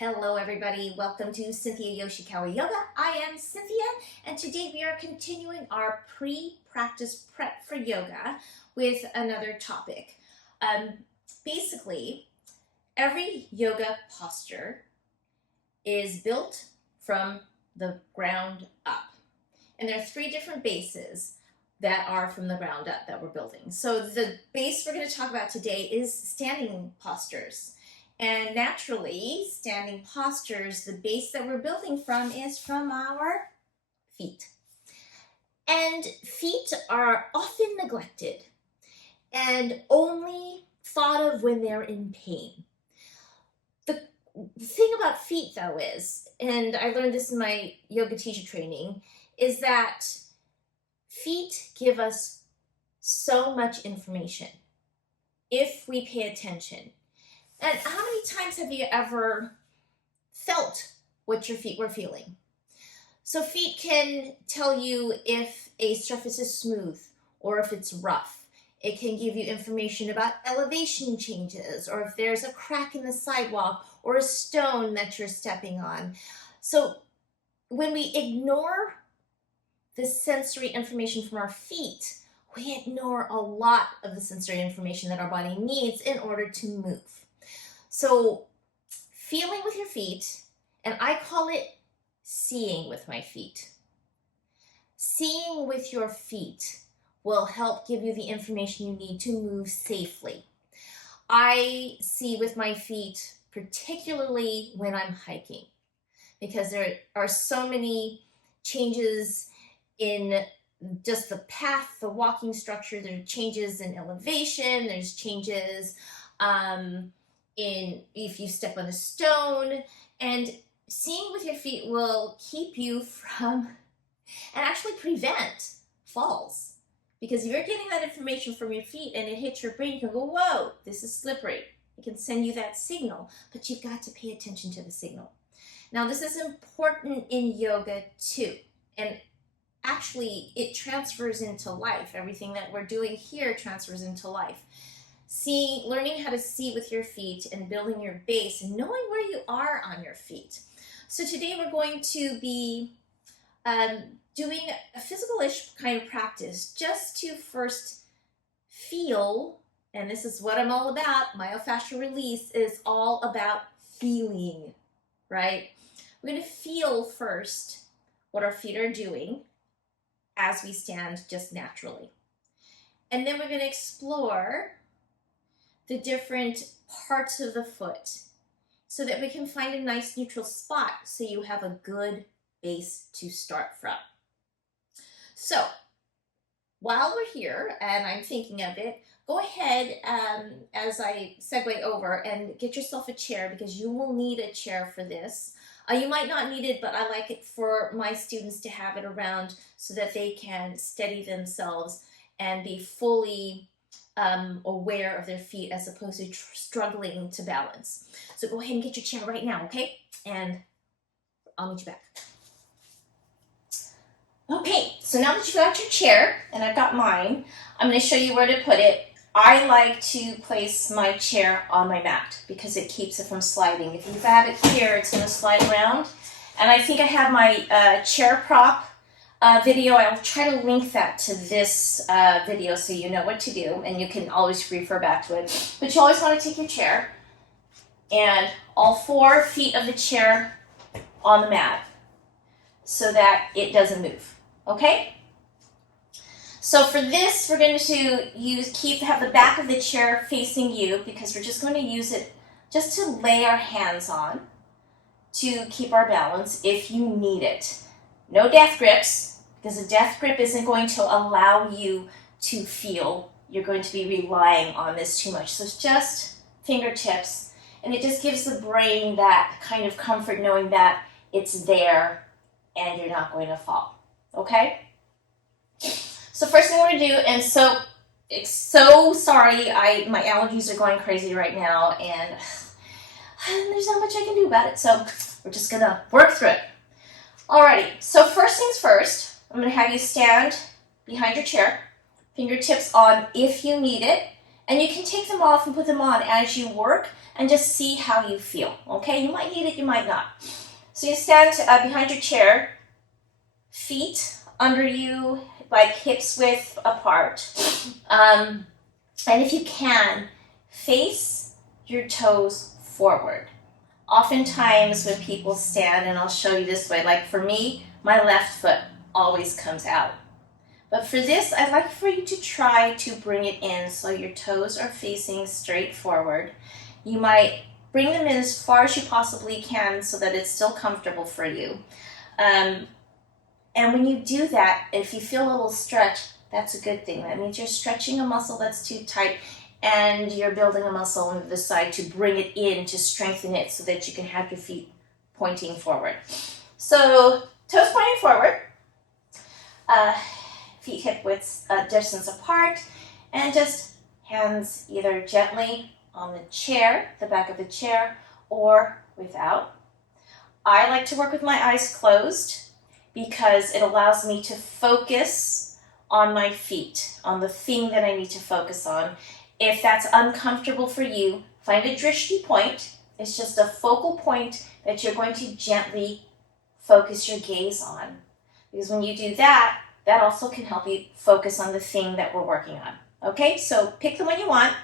Hello everybody, welcome to Cynthia Yoshikawa Yoga. I am Cynthia and today we are continuing our pre-practice prep for yoga with another topic. Basically, every yoga posture is built from the ground up. And there are three different bases that are from the ground up that we're building. So the base we're going to talk about today is standing postures. And naturally, standing postures, the base that we're building from is from our feet. And feet are often neglected and only thought of when they're in pain. The thing about feet, though, is, and I learned this in my yoga teacher training, is that feet give us so much information if we pay attention. And how many times have you ever felt what your feet were feeling? So feet can tell you if a surface is smooth or if it's rough. It can give you information about elevation changes or if there's a crack in the sidewalk or a stone that you're stepping on. So when we ignore the sensory information from our feet, we ignore a lot of the sensory information that our body needs in order to move. So feeling with your feet, and I call it seeing with my feet. Seeing with your feet will help give you the information you need to move safely. I see with my feet, particularly when I'm hiking, because there are so many changes in just the path, the walking structure. There are changes in elevation, there's changes in if you step on a stone, and seeing with your feet will keep you from and actually prevent falls, because if you're getting that information from your feet and it hits your brain, you can go, whoa, this is slippery. It can send you that signal, but you've got to pay attention to the signal. Now this is important in yoga too, and actually it transfers into life. Everything that we're doing here transfers into life. Learning how to see with your feet and building your base and knowing where you are on your feet. So today we're going to be doing a physical-ish kind of practice just to first feel, and this is what I'm all about. Myofascial release is all about feeling, right? We're going to feel first what our feet are doing as we stand just naturally. And then we're going to explore the different parts of the foot so that we can find a nice neutral spot so you have a good base to start from. So while we're here and I'm thinking of it, go ahead as I segue over and get yourself a chair, because you will need a chair for this. You might not need it, but I like it for my students to have it around so that they can steady themselves and be fully aware of their feet as opposed to struggling to balance. So go ahead and get your chair right now, okay? And I'll meet you back. Okay, so now that you've got your chair, and I've got mine, I'm going to show you where to put it. I like to place my chair on my mat because it keeps it from sliding. If you have it here, it's going to slide around. And I think I have my chair prop video. I'll try to link that to this video so you know what to do, and you can always refer back to it. But you always want to take your chair and all 4 feet of the chair on the mat so that it doesn't move, okay? So for this, we're going to have the back of the chair facing you, because we're just going to use it just to lay our hands on to keep our balance if you need it. No death grips, because a death grip isn't going to allow you to feel. You're going to be relying on this too much. So it's just fingertips, and it just gives the brain that kind of comfort knowing that it's there and you're not going to fall, okay? So first thing we're going to do, and so sorry, my allergies are going crazy right now, and there's not much I can do about it, so we're just going to work through it. Alrighty, so first things first, I'm going to have you stand behind your chair, fingertips on if you need it, And you can take them off and put them on as you work and just see how you feel, okay? You might need it, you might not. So you stand behind your chair, feet under you, like hips width apart. And if you can, face your toes forward. Oftentimes when people stand, and I'll show you this way, like for me, my left foot always comes out. But for this, I'd like for you to try to bring it in so your toes are facing straight forward. You might bring them in as far as you possibly can so that it's still comfortable for you. And when you do that, if you feel a little stretch, that's a good thing. That means you're stretching a muscle that's too tight and you're building a muscle on the side to bring it in, to strengthen it so that you can have your feet pointing forward. So toes pointing forward, feet hip width distance apart, and just hands either gently on the chair, the back of the chair, or without. I like to work with my eyes closed because it allows me to focus on my feet, on the thing that I need to focus on. If that's uncomfortable for you, find a drishti point. It's just a focal point that you're going to gently focus your gaze on. Because when you do that, that also can help you focus on the thing that we're working on. Okay, so pick the one you want.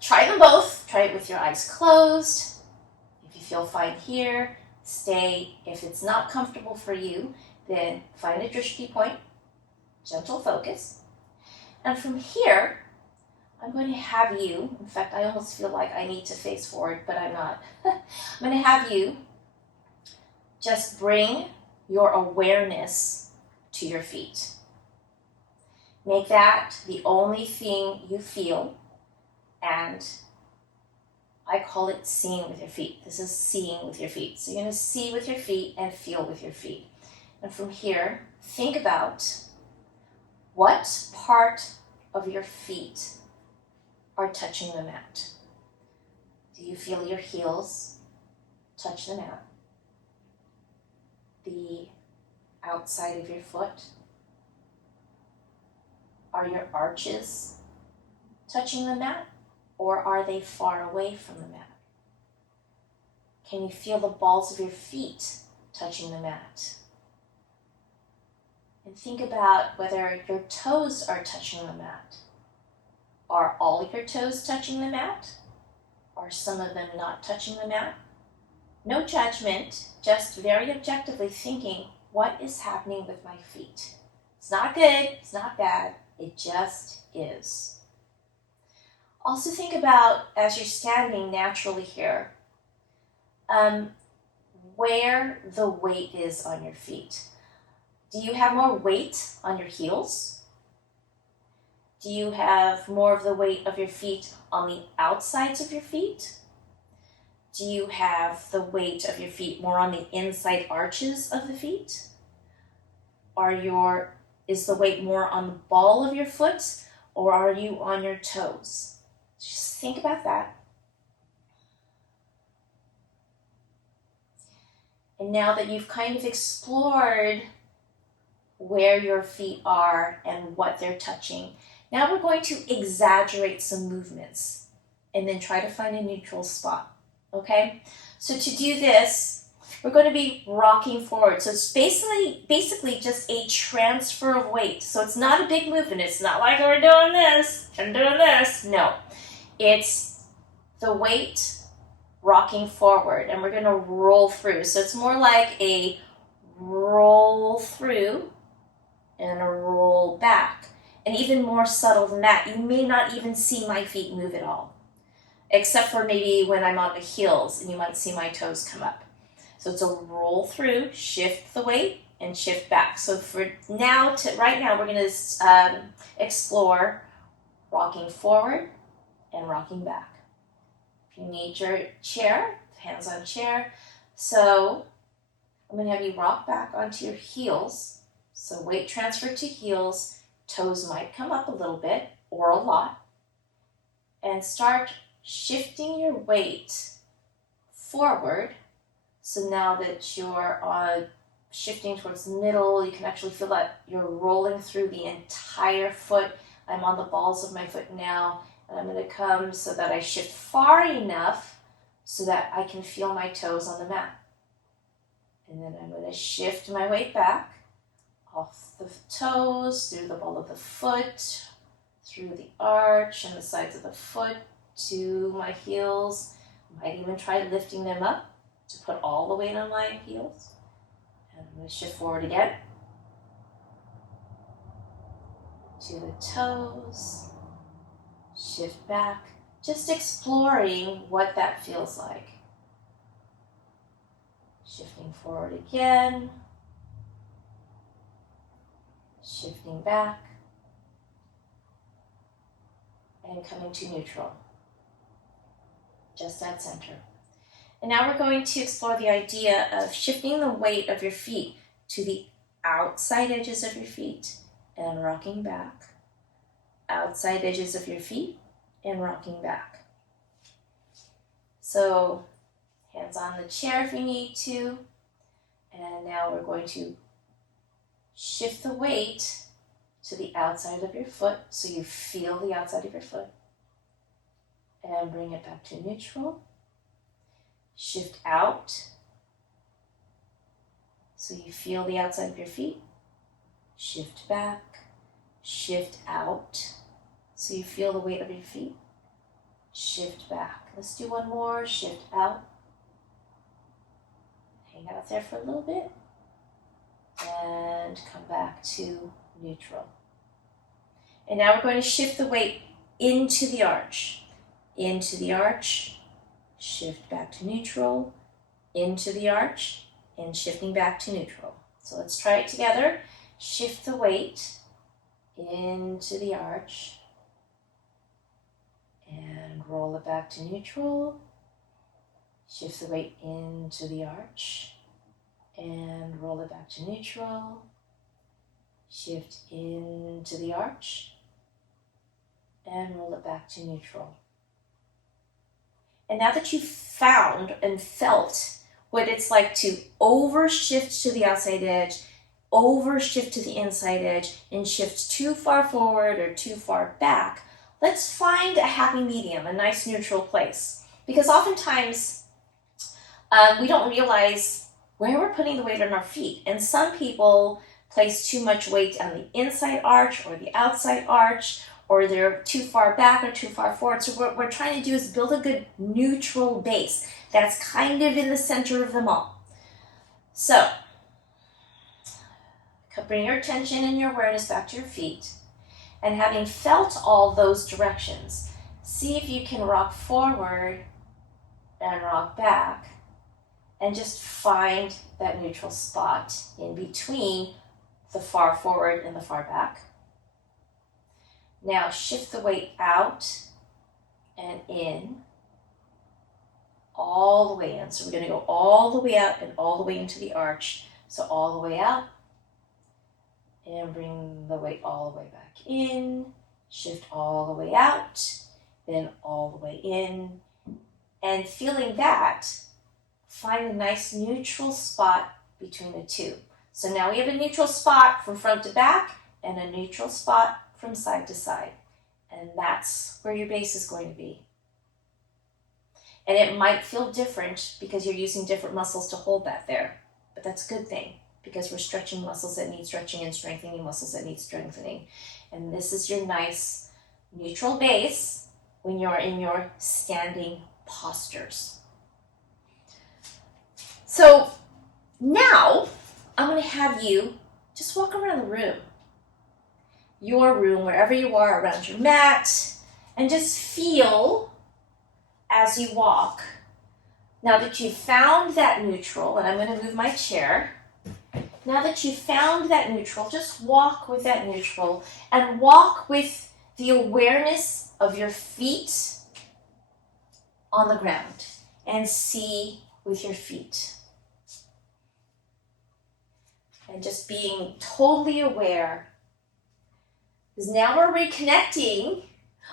Try them both. Try it with your eyes closed. If you feel fine here, stay. If it's not comfortable for you, then find a drishti point, gentle focus. And from here, I'm going to have you, in fact, I almost feel like I need to face forward, but I'm not. I'm going to have you just bring your awareness to your feet. Make that the only thing you feel, and I call it seeing with your feet. This is seeing with your feet. So you're going to see with your feet and feel with your feet. And from here, think about what part of your feet are touching the mat. Do you feel your heels touch the mat? The outside of your foot? Are your arches touching the mat, or are they far away from the mat? Can you feel the balls of your feet touching the mat? And think about whether your toes are touching the mat. Are all of your toes touching the mat? Are some of them not touching the mat? No judgment, just very objectively thinking, what is happening with my feet? It's not good, it's not bad, it just is. Also think about, as you're standing naturally here, where the weight is on your feet. Do you have more weight on your heels? Do you have more of the weight of your feet on the outsides of your feet? Do you have the weight of your feet more on the inside arches of the feet? Is the weight more on the ball of your foot, or are you on your toes? Just think about that. And now that you've kind of explored where your feet are and what they're touching, now we're going to exaggerate some movements and then try to find a neutral spot, okay? So to do this, we're going to be rocking forward. So it's basically just a transfer of weight. So it's not a big movement. It's not like we're doing this and doing this. No, it's the weight rocking forward, and we're going to roll through. So it's more like a roll through and a roll back. And even more subtle than that, you may not even see my feet move at all, except for maybe when I'm on the heels and you might see my toes come up. So it's a roll through, shift the weight, and shift back. So right now, we're going to explore rocking forward and rocking back. If you need your chair, hands on chair. So I'm going to have you rock back onto your heels. So weight transfer to heels. Toes might come up a little bit or a lot. And start shifting your weight forward. So now that you're shifting towards the middle, you can actually feel that you're rolling through the entire foot I'm on the balls of my foot now, and I'm going to come so that I shift far enough so that I can feel my toes on the mat. And then I'm going to shift my weight back, off the toes, through the ball of the foot, through the arch and the sides of the foot, to my heels. Might even try lifting them up to put all the weight on my heels. And I'm going to shift forward again to the toes, shift back, just exploring what that feels like. Shifting forward again, shifting back, and coming to neutral, just at center. And now we're going to explore the idea of shifting the weight of your feet to the outside edges of your feet and rocking back. Outside edges of your feet and rocking back. So hands on the chair if you need to. And now we're going to shift the weight to the outside of your foot so you feel the outside of your foot. And bring it back to neutral. Shift out so you feel the outside of your feet. Shift back. Shift out so you feel the weight of your feet. Shift back. Let's do one more. Shift out. Hang out there for a little bit. And come back to neutral. And now we're going to shift the weight into the arch. Into the arch. Shift back to neutral. Into the arch. And shifting back to neutral. So let's try it together. Shift the weight into the arch and roll it back to neutral. Shift the weight into the arch and roll it back to neutral. Shift into the arch and roll it back to neutral. And now that you've found and felt what it's like to overshift to the outside edge, overshift to the inside edge, and shift too far forward or too far back, let's find a happy medium, a nice neutral place. Because oftentimes we don't realize where we're putting the weight on our feet. And some people place too much weight on the inside arch or the outside arch, or they're too far back or too far forward. So what we're trying to do is build a good neutral base that's kind of in the center of them all. So bring your attention and your awareness back to your feet. And having felt all those directions, see if you can rock forward and rock back and just find that neutral spot in between the far forward and the far back. Now shift the weight out and in, all the way in. So we're going to go all the way out and all the way into the arch. So all the way out. And bring the weight all the way back in, shift all the way out, then all the way in. And feeling that, find a nice neutral spot between the two. So now we have a neutral spot from front to back and a neutral spot from side to side. And that's where your base is going to be. And it might feel different because you're using different muscles to hold that there, but that's a good thing, because we're stretching muscles that need stretching and strengthening muscles that need strengthening. And this is your nice neutral base when you're in your standing postures. So now I'm going to have you just walk around the room, your room, wherever you are, around your mat, and just feel as you walk. Now that you've found that neutral, and I'm going to move my chair. Now that you've found that neutral, just walk with that neutral and walk with the awareness of your feet on the ground and see with your feet. And just being totally aware, because now we're reconnecting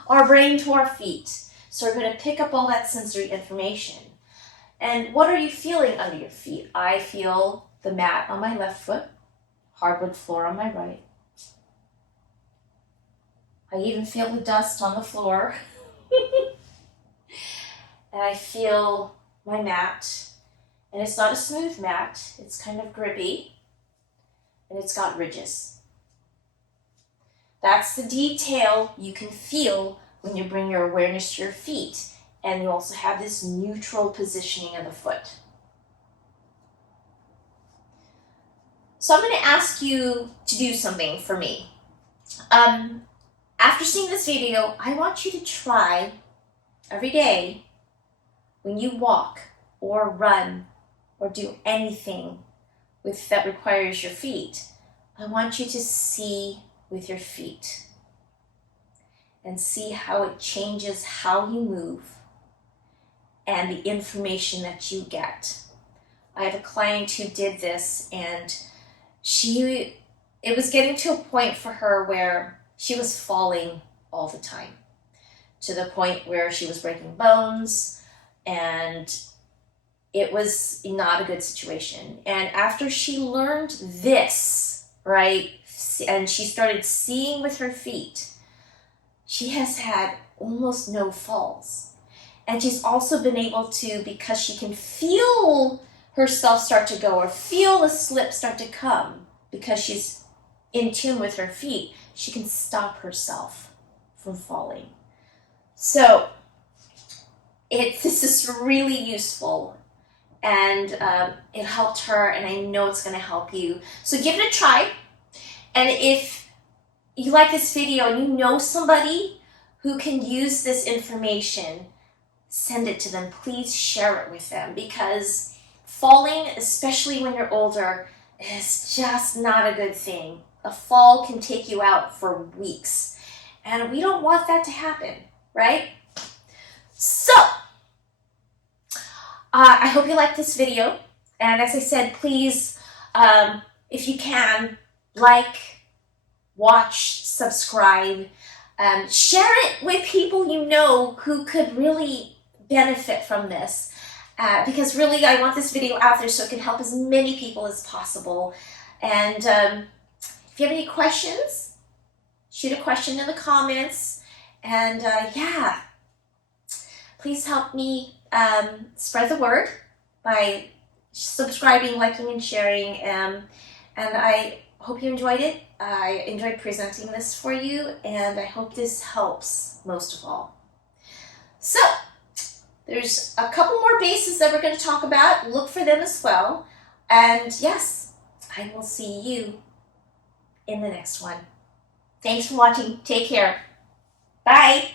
our brain to our feet. So we're going to pick up all that sensory information. And what are you feeling under your feet? I feel the mat on my left foot, hardwood floor on my right. I even feel the dust on the floor. And I feel my mat. And it's not a smooth mat. It's kind of grippy. And it's got ridges. That's the detail you can feel when you bring your awareness to your feet. And you also have this neutral positioning of the foot. So I'm going to ask you to do something for me. After seeing this video, I want you to try every day when you walk or run or do anything that requires your feet. I want you to see with your feet and see how it changes how you move and the information that you get. I have a client who did this, and it was getting to a point for her where she was falling all the time, to the point where she was breaking bones, and it was not a good situation. And after she learned this, right, and she started seeing with her feet, she has had almost no falls. And she's also been able to, because she can feel herself start to go or feel the slip start to come, because she's in tune with her feet, she can stop herself from falling. So this is really useful, and it helped her, and I know it's going to help you. So give it a try. And if you like this video and you know somebody who can use this information, send it to them. Please share it with them, because falling, especially when you're older, is just not a good thing. A fall can take you out for weeks, and we don't want that to happen, right? So, I hope you liked this video, and as I said, please, if you can, like, watch, subscribe, share it with people you know who could really benefit from this, because really I want this video out there so it can help as many people as possible. And if you have any questions, shoot a question in the comments, and yeah, please help me spread the word by subscribing, liking, and sharing, and I hope you enjoyed it. I enjoyed presenting this for you, and I hope this helps most of all. So, there's a couple more bases that we're going to talk about. Look for them as well. And yes, I will see you in the next one. Thanks for watching. Take care. Bye.